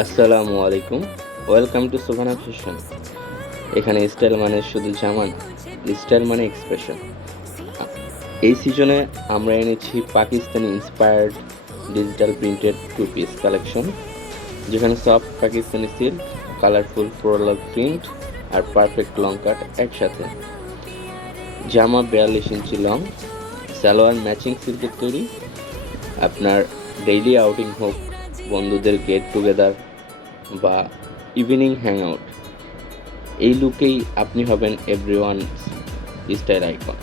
আসসালামু আলাইকুম, welcome to সুভানা fashion. এখানে স্টাইল মানে শুধু জামা না, স্টাইল মানে এক্সপ্রেশন। এই সিজনে আমরা এনেছি Pakistani inspired digital printed two piece collection, যেখানে soft Pakistani silk, colourful floral print আর পারফেক্ট লং কাট একসাথে। জামা 42 ইঞ্চি লং, সালোয়ার ম্যাচিং সিল্কের তৈরি। আপনার ডেইলি আউটিং হোক, বন্ধুদের গেট টুগেদার বা ইভিনিং হ্যাংআউট, এই লুকেই আপনি হবেন everyone style icon.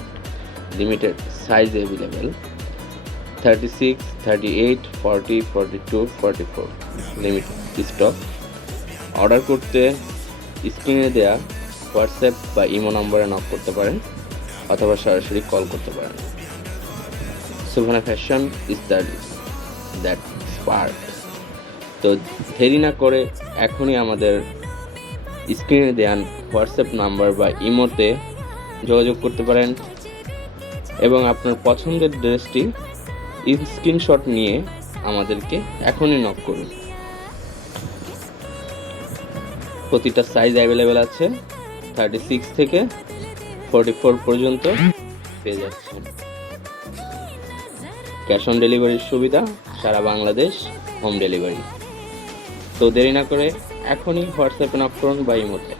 Limited size available 36, 38, 40, 42, 44, limited stock. Order করতে স্ক্রিনে দেয়া হোয়াটসঅ্যাপ বা ইমো নাম্বারে নক করতে পারেন অথবা সরাসরি কল করতে পারেন। সুভানা ফ্যাশন ইজ দ্যাট স্পার্ক। তো দেরি না করে এখনই আমাদের স্ক্রিনে দেওয়া হোয়াটসঅ্যাপ নাম্বার বা ইমোতে যোগাযোগ করতে পারেন এবং আপনার পছন্দের ড্রেসটি স্ক্রিনশট নিয়ে আমাদেরকে এখনই নক করুন। প্রতিটা সাইজ অ্যাভেলেবেল আছে, 36 থেকে 44 পর্যন্ত পেয়ে যাচ্ছেন। ক্যাশ অন ডেলিভারির সুবিধা, সারা বাংলাদেশ হোম ডেলিভারি। তো দেরি না করে এখনই হোয়াটসঅ্যাপে নক করুন বা ইমোতে।